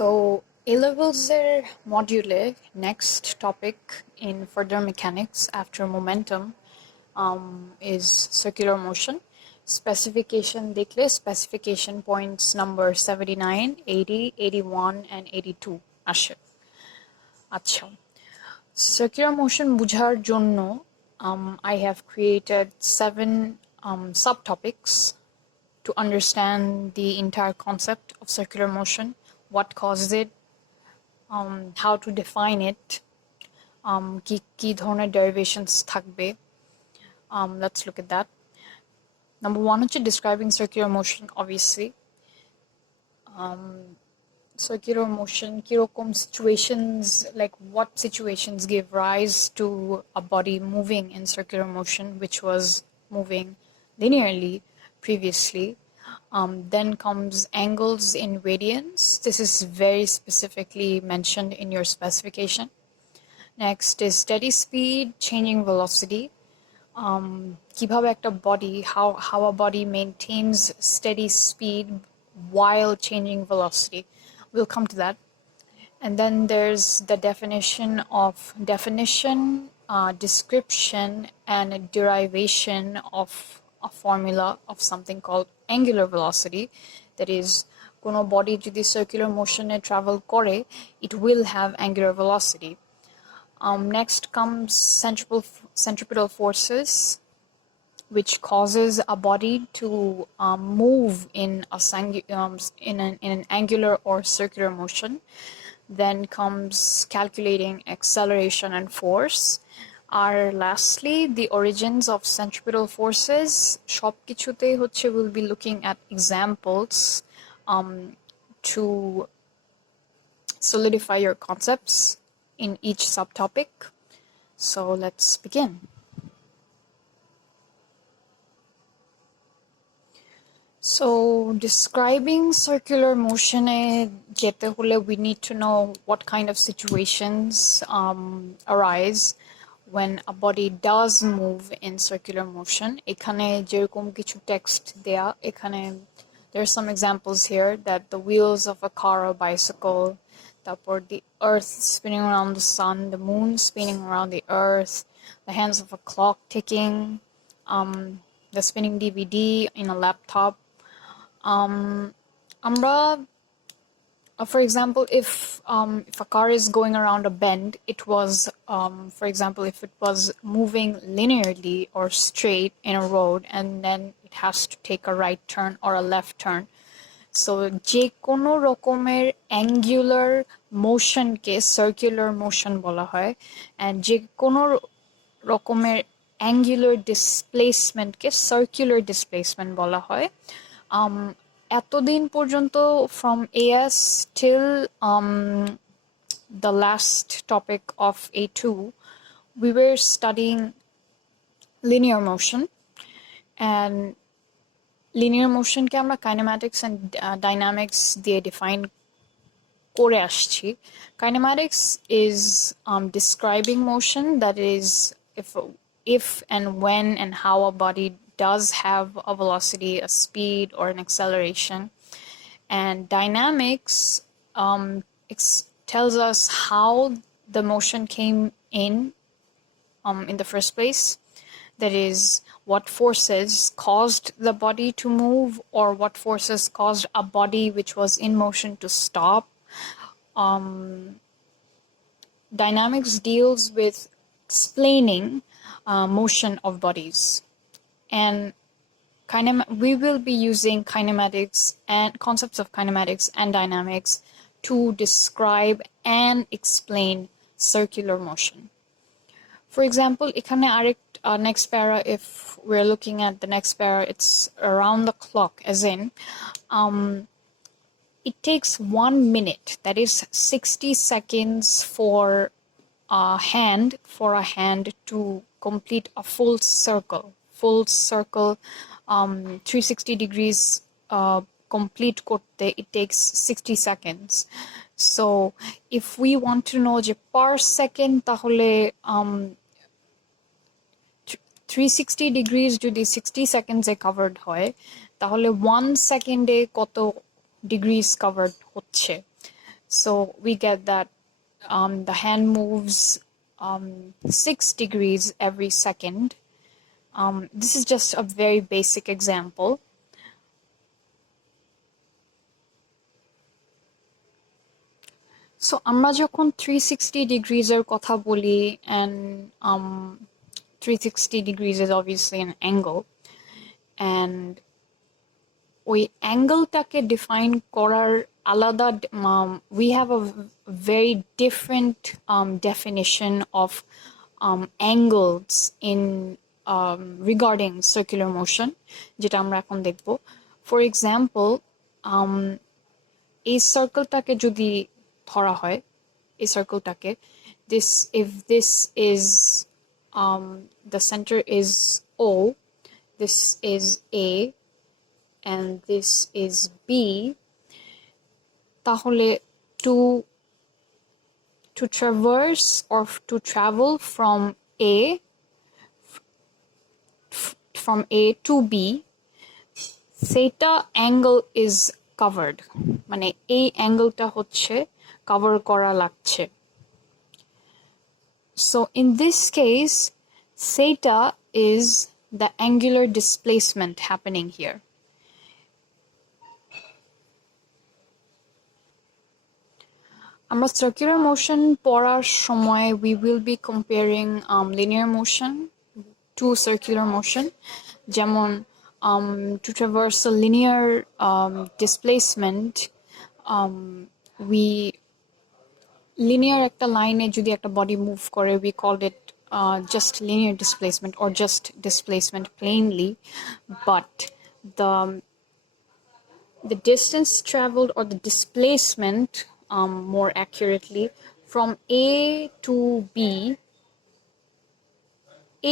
So A-levels module next topic in further mechanics after momentum is circular motion. Specification দেখলে specification points number 79, 80, 81 and 82 আসে। আচ্ছা, circular motion বুঝার জন্য I have created 7 subtopics to understand the entire concept of circular motion, what causes it, how to define it, কি ধরনের derivations থাকবে. Let's look at that. Number 1 হচ্ছে describing circular motion, obviously. Circular motion, কিরকম situations, like what situations give rise to a body moving in circular motion, which was moving linearly previously. Then comes angles in radians. This is very specifically mentioned in your specification. Next is steady speed, changing velocity. কিভাবে একটা body, how a body maintains steady speed while changing velocity. We'll come to that. And then there's the definition, description, and derivation of a formula of something called angular velocity. That is, কোনো body যদি circular motion travel করে, it will have angular velocity. Next comes centripetal forces, which causes a body to move in an angular or circular motion. Then comes calculating acceleration and force. Lastly, the origins of centripetal forces. সবকিছুতে হচ্ছে we'll be looking at examples to solidify your concepts in each subtopic. So let's begin. So describing circular motion যেতে হলে we need to know what kind of situations arise when a body does move in circular motion. এখানে যেরকম কিছু text দেয়া, এখানে there are some examples here that the wheels of a car or bicycle, তারপর the earth spinning around the sun, the moon spinning around the earth, the hands of a clock ticking, the spinning DVD in a laptop. For example, if a car is going around a bend, it was, for example, if it was moving linearly or straight in a road, and then it has to take a right turn or a left turn. So, যে কোনো রকমের angular motion কে circular motion বলা হয়, and যে কোনো রকমের angular displacement কে circular displacement বলা হয়. এতদিন পর্যন্ত from AS till the last topic of A2, we were studying linear motion, and linear motion কে আমরা kinematics and dynamics দিয়ে define করে আসছি. Kinematics is describing motion, that is if and when and how a body does have a velocity, a speed, or an acceleration. And dynamics tells us how the motion came in the first place. That is, what forces caused the body to move, or what forces caused a body which was in motion to stop. Dynamics deals with explaining motion of bodies. And we will be using kinematics and concepts of kinematics and dynamics to describe and explain circular motion. For example, ekhane next para, if we're looking at the next para, it's around the clock, as in it takes 1 minute, that is 60 seconds for a hand to complete a full circle, 360 degrees complete korte, it takes 60 seconds. So if we want to know je per second, tahole 360 degrees jodi 60 seconds e covered hoy, tahole 1 second e koto degrees covered hocche. So we get that the hand moves 6 degrees every second. This is just a very basic example. So আমরা যখন 360 degrees এর কথা বলি, and 360 degrees is obviously an angle, and ওই অ্যাঙ্গেলটাকে define করার আলাদা we have a very different definition of angles in regarding circular motion, যেটা আমরা এখন দেখব. For example, এই সার্কেলটাকে যদি ধরা হয়, এই সার্কেলটাকে, if this is the center is O, this is A, and this is B, তাহলে to traverse or to travel from A to B, theta angle is covered, মানে এই অ্যাঙ্গেলটা হচ্ছে কভার করা লাগছে. So in this case, theta is the angular displacement happening here. আমরা circular motion পড়ার সময় we will be comparing linear motion to circular motion. যেমন to traverse a linear displacement, linear একটা লাইনে যদি একটা body move করে, we called it just linear displacement or just displacement plainly, but the distance traveled, or the displacement more accurately, from A to B,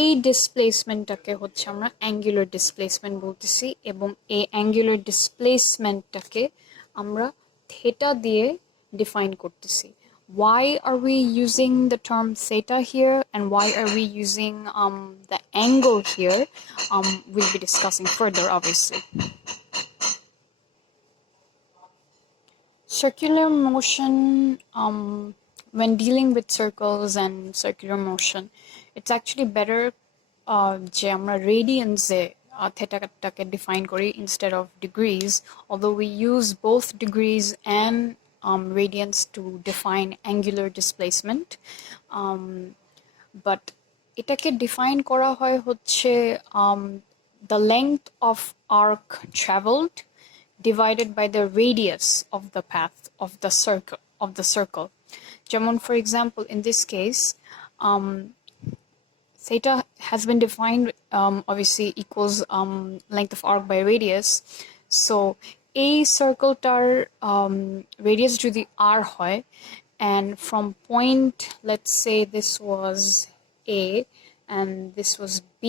এই ডিসপ্লেসমেন্টটাকে হচ্ছে আমরা angular displacement বলতেছি, এবং এই অ্যাঙ্গুলার ডিসপ্লেসমেন্টটাকে আমরা থিটা দিয়ে ডিফাইন করতেছি. Why are we using the term theta here, and why are we using the angle here? We'll be discussing further, obviously. Circular motion, when dealing with circles and circular motion, it's actually better যে আমরা radians-এ theta-টাকে define করি instead of degrees, although we use both degrees and radians to define angular displacement, but এটাকে define করা হয় হচ্ছে the length of arc traveled divided by the radius of the path of the circle. যেমন, for example, in this case, theta has been defined obviously equals length of arc by radius. So a circleটার radius যদি r হয়, and from point, let's say this was A and this was B,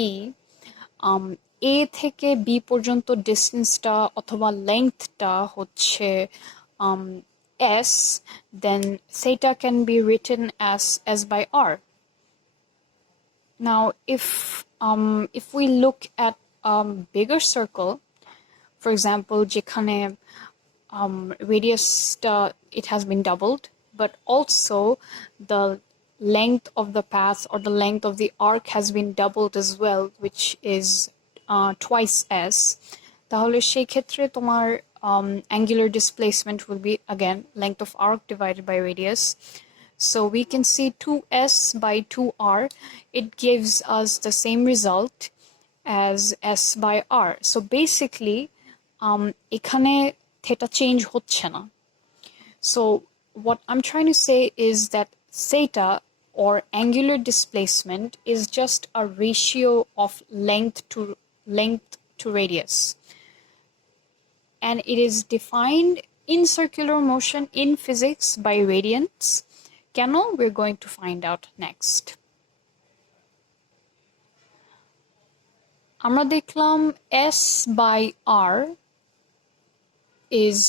A থেকে B পর্যন্ত ডিস্টেন্সটা অথবা লেংথটা হচ্ছে S, then theta can be written as S by R. Now, if we look at bigger circle, for example, যেখানে radiusটা it has been doubled, but also the length of the path or the length of the arc has been doubled as well, which is twice S, তাহলে সেই ক্ষেত্রে তোমার angular displacement will be again length of arc divided by radius. So we can see 2S by 2R. It gives us the same result as S by R. So basically, এখানে theta change হচ্ছে না. So what I'm trying to say is that theta, or angular displacement, is just a ratio of length to radius. And it is defined in circular motion in physics by radians. কেন? We're going to find out next. আমরা দেখলাম S by R is,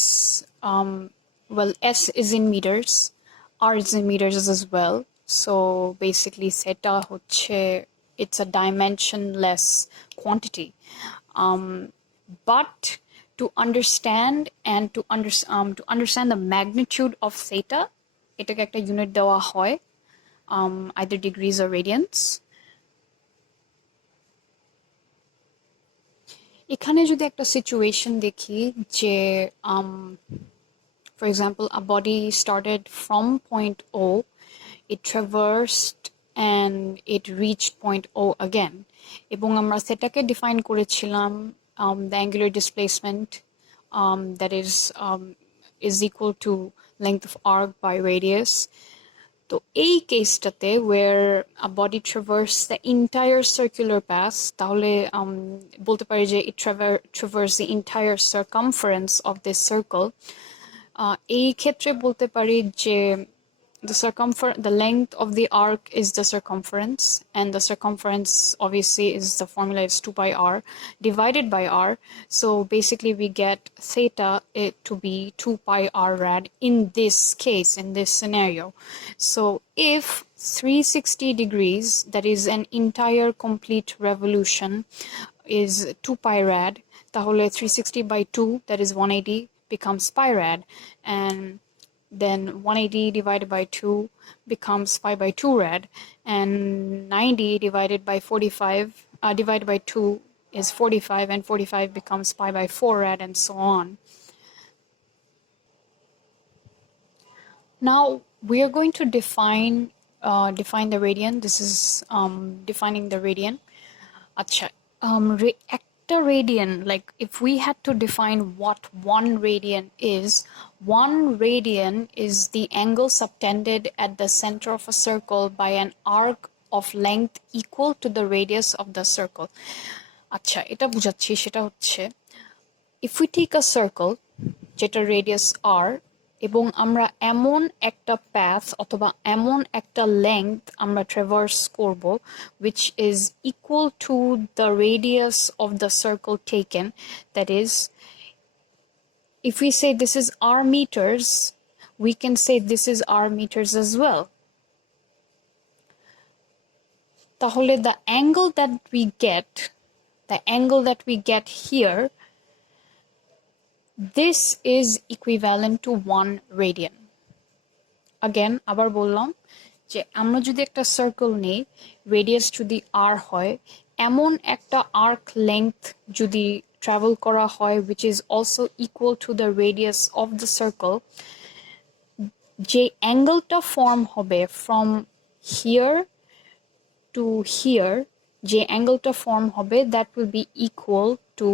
well, S is in meters, R is in meters as well. So basically theta হচ্ছে, it's a dimensionless quantity. But to understand and to understand the magnitude of theta, এটাকে একটা unit দেওয়া হয়, either degrees or radians. এখানে যদি একটা situation দেখি যে for example a body started from point O, it traversed and it reached point O again, এবং আমরা সেটাকে ডিফাইন করেছিলাম the angular displacement that is equal to length of arc by radius. তো এই কেসটাতে where a body traversed the entire circular path, তাহলে বলতে পারি যে it traversed the entire circumference of this circle. এই ক্ষেত্রে বলতে পারি যে the length of the arc is the circumference, and the circumference obviously is the formula is 2 pi r divided by r. So basically we get theta to be 2 pi r rad in this case, in this scenario. So if 360 degrees, that is an entire complete revolution, is 2 pi rad, tahole 360 by 2, that is 180, becomes pi rad, and then 180 divided by 2 becomes pi by 2 rad, and 90 divided by 45 divided by 2 is 45, and 45 becomes pi by 4 rad, and so on. Now we are going to define the radian. This is defining the radian. Acha, একটা radian, like if we had to define what one radian is the angle subtended at the center of a circle by an arc of length equal to the radius of the circle. আচ্ছা, এটা বুঝাচ্ছি, সেটা হচ্ছে if we take a circle যেটা radius r, এবং আমরা এমন একটা path অথবা এমন একটা length আমরা traverse করব which is equal to the radius of the circle taken, that is, if we say this is r meters, we can say this is r meters as well. তাহলে the angle that we get here, this is equivalent to 1 radian. Again, আবার বললাম যে আমরা যদি একটা circle নেই, radius যদি r হয়, এমন একটা আর্ক লেংথ যদি ট্রাভেল করা হয় which is also equal to the radius of the circle, যে অ্যাঙ্গেলটা ফর্ম হবে from here to here, যে অ্যাঙ্গেলটা ফর্ম হবে, that will be equal to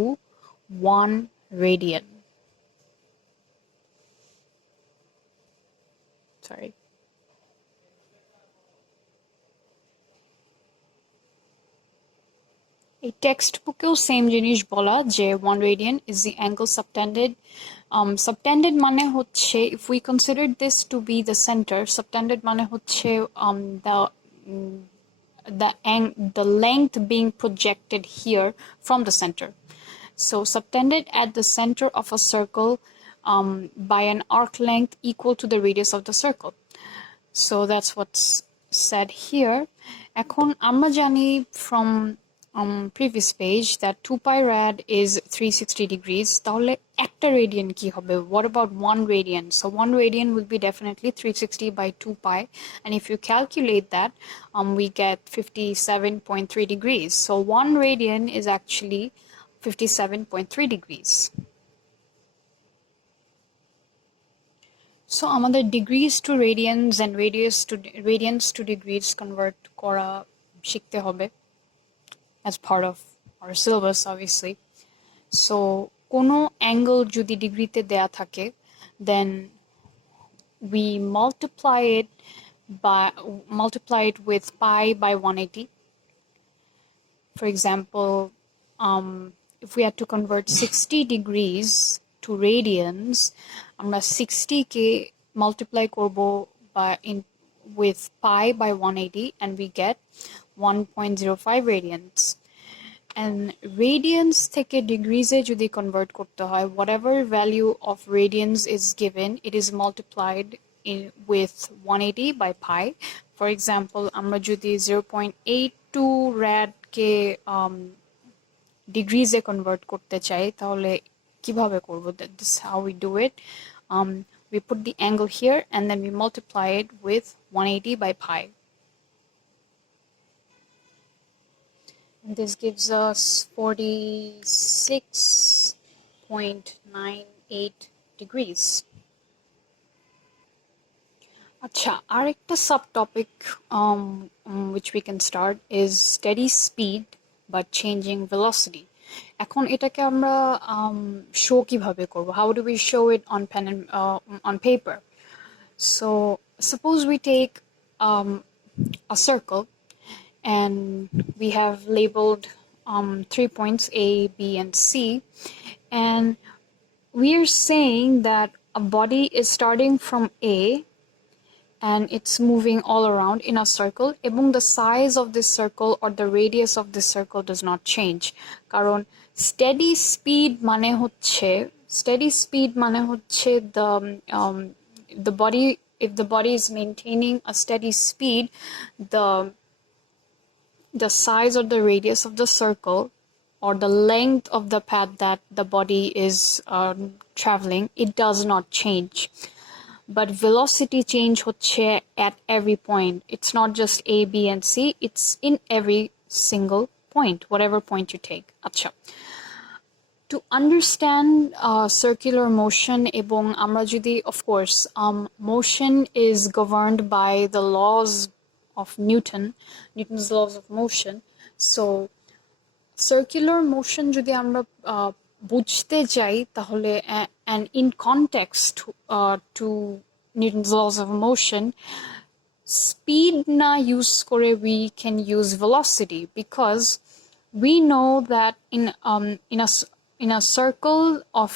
1 radian. Sorry. এই টেক্সট বুকেও সেম জিনিস বলা যে 1 radian is the angle subtended. Subtended মানে হচ্ছে, if we consider this to be the center, subtended মানে হচ্ছে the length being projected here from the center. So subtended at the center of a circle by an arc length equal to the radius of the circle. So that's what's said here. এখন আমরা জানি from previous page that 2 pi rad is 360 degrees. তাহলে একটা radian কি হবে? What about 1 radian? So 1 radian will be definitely 360 by 2 pi, and if you calculate that, we get 57.3 degrees. So 1 radian is actually 57.3 degrees. So আমাদের degrees to radians and radians to degrees convert করা শিখতে হবে as part of our syllabus, obviously. So কোনো angle যদি ডিগ্রিতে দেয়া থাকে, then we multiply it with pi by 180. For example, if we had to convert 60 degrees to radians, আমরা 60 কে multiply করবো with pi by 180, and we get 1.05 radians. And radians থেকে degrees এ যদি convert করতে হয়, whatever value of radians is given, it is multiplied with 180 by pi. For example, আমরা যদি 0.82 rad কে degrees এ convert করতে চাই, তাহলে কিভাবে করব? This is how we do it. We put the angle here and then we multiply it with 180 by pi. And this gives us 46.98 degrees. Acha, arekta subtopic which we can start is steady speed but changing velocity. এখন এটাকে আমরা show কিভাবে করব? How do we show it on pen and on paper? So suppose we take a circle and we have labeled 3 points A, B, and C, and we are saying that a body is starting from A and it's moving all around in a circle, এবং the size of this circle or the radius of this circle does not change. কারণ steady speed মানে হচ্ছে the body, if the body is maintaining a steady speed, the size or the radius of the circle or the length of the path that the body is traveling, it does not change. But velocity change হচ্ছে at every point. It's not just A, B, and C. It's in every single point, whatever point you take. আচ্ছা, to understand circular motion এবং আমরা যদি, of course, motion is governed by the laws of Newton's laws of motion. So circular motion যদি আমরা বুঝতে যাই তাহলে, and in context to Newton's laws of motion, speed na use করে we can use velocity, because we know that in a circle of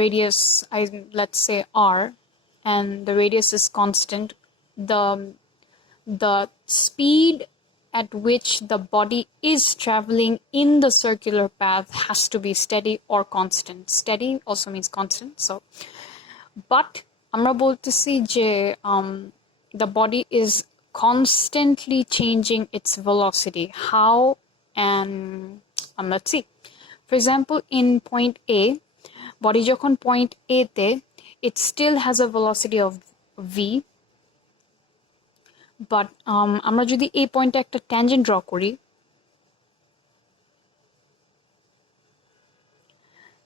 radius, let's say r, and the radius is constant, the speed at which the body is traveling in the circular path has to be steady or constant. Steady also means constant. So, but আমরা বলতেছি যে the body is constantly changing its velocity. How? And let's see. For example, in point A, body যখন point A তে, it still has a velocity of v. But আমরা যদি এই পয়েন্টে একটা ট্যানজেন্ট ড্র করি,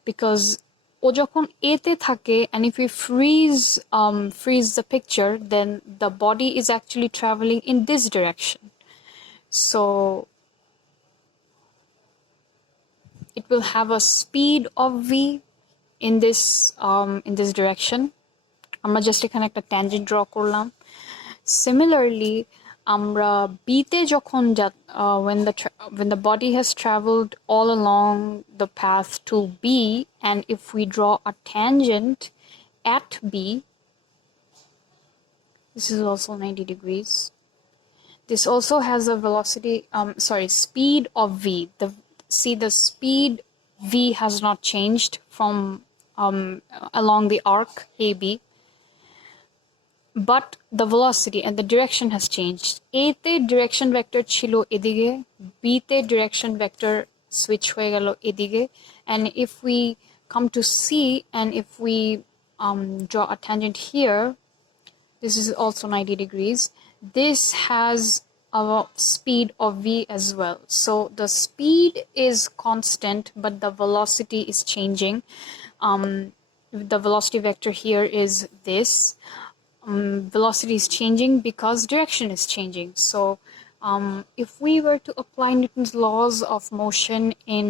because ও যখন A তে থাকে, and if we freeze the picture, then the body is actually traveling in this direction. So it will have a speed of v in this direction. আমরা জাস্ট এখানে একটা tangent draw করলাম. Similarly, আমরা B তে যখন when the body has traveled all along the path to B, and if we draw a tangent at B, this is also 90 degrees. This also has a velocity, speed of V. The speed V has not changed from along the arc AB. But the velocity and the direction has changed. A তে direction vector ছিল এদিকে, B তে direction vector switch হয়ে গেল এদিকে, and if we come to C and if we draw a tangent here, this is also 90 degrees. This has a speed of v as well. So the speed is constant, but the velocity is changing. The velocity vector here is this. Velocity is changing because direction is changing. So if we were to apply Newton's laws of motion in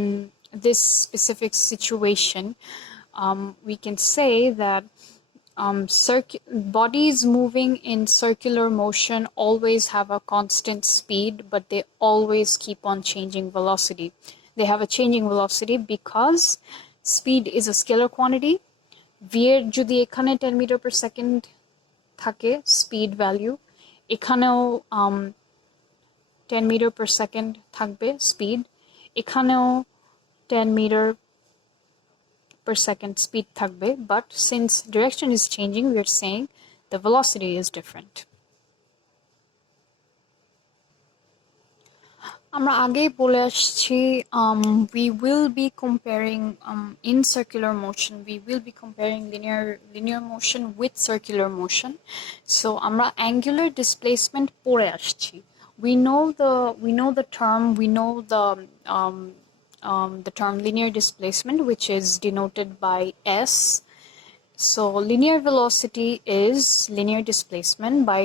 this specific situation, we can say that bodies moving in circular motion always have a constant speed, but they always keep on changing velocity. They have a changing velocity because speed is a scalar quantity. V এর যদি এখানে 10 meter per second থাকে speed value, এখানেও 10 meter per second থাকবে speed, এখানেও 10 meter per second speed থাকবে, but since direction is changing, we are saying the velocity is different. আমরা আগেই বলে আসছি, we will be comparing in circular motion, we will be comparing linear motion with circular motion. So আমরা angular displacement পড়ে আসছি. We know the term, we know the term linear displacement, which is denoted by S. So linear velocity is linear displacement by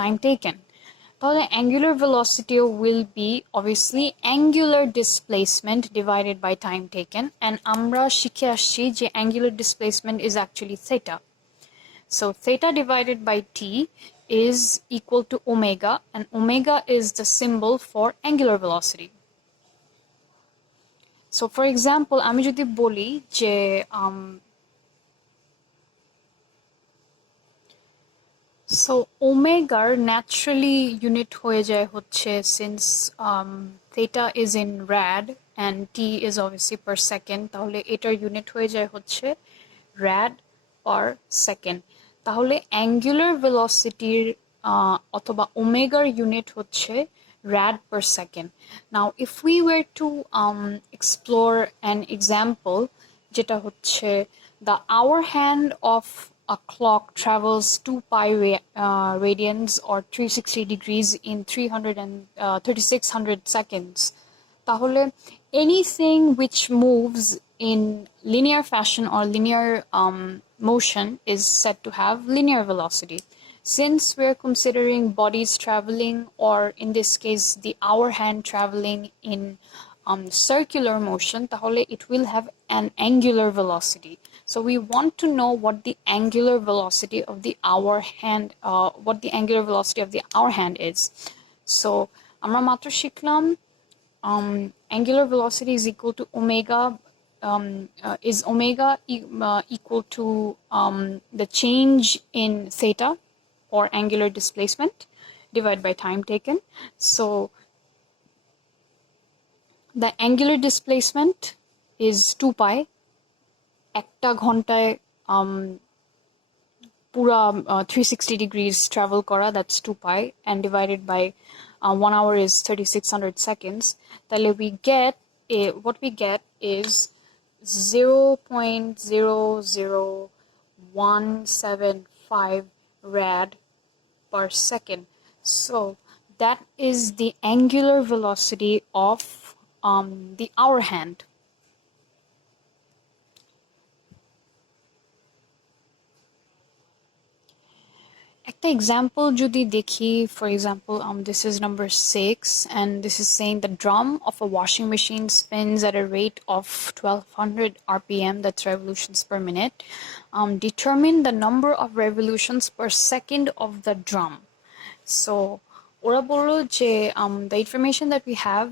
time taken. তাহলে angular velocity will be obviously angular displacement divided by time taken, and আমরা শিখে আসছি যে angular displacement is actually theta. So theta divided by t is equal to omega, and omega is the symbol for angular velocity. So for example, আমি যদি বলি যে So omega naturally unit হয়ে যায় হচ্ছে, since theta is in rad and t is obviously per second, তাহলে এটার unit হয়ে যায় হচ্ছে rad per second. তাহলে angular velocity অথবা ওমেগার unit হচ্ছে rad per second. Now if we were to explore an example, যেটা হচ্ছে the hour hand of a clock travels 2 pi radians or 360 degrees in 3600 seconds. তাহলে anything which moves in linear fashion or linear motion is said to have linear velocity. Since we're considering bodies traveling, or in this case the hour hand traveling in circular motion, তাহলে it will have an angular velocity. So we want to know what the angular velocity of the hour hand is. So আমরা মাত্র শিখলাম angular velocity is equal to omega, equal to the change in theta or angular displacement divided by time taken. So the angular displacement is 2 pi. একটা ঘন্টায় পুরা 360 degrees travel করা, that's 2 pi, and divided by 1 hour is 3600 seconds. তাহলে what we get is 0.00175 rad per second. So that is the angular velocity of the hour hand. একটা example যদি দেখি, for example, this is number 6, and this is saying the drum of a washing machine spins at a rate of 1200 rpm, that's revolutions per minute. Determine the number of revolutions per second of the drum. So ওরা বললো যে the information that we have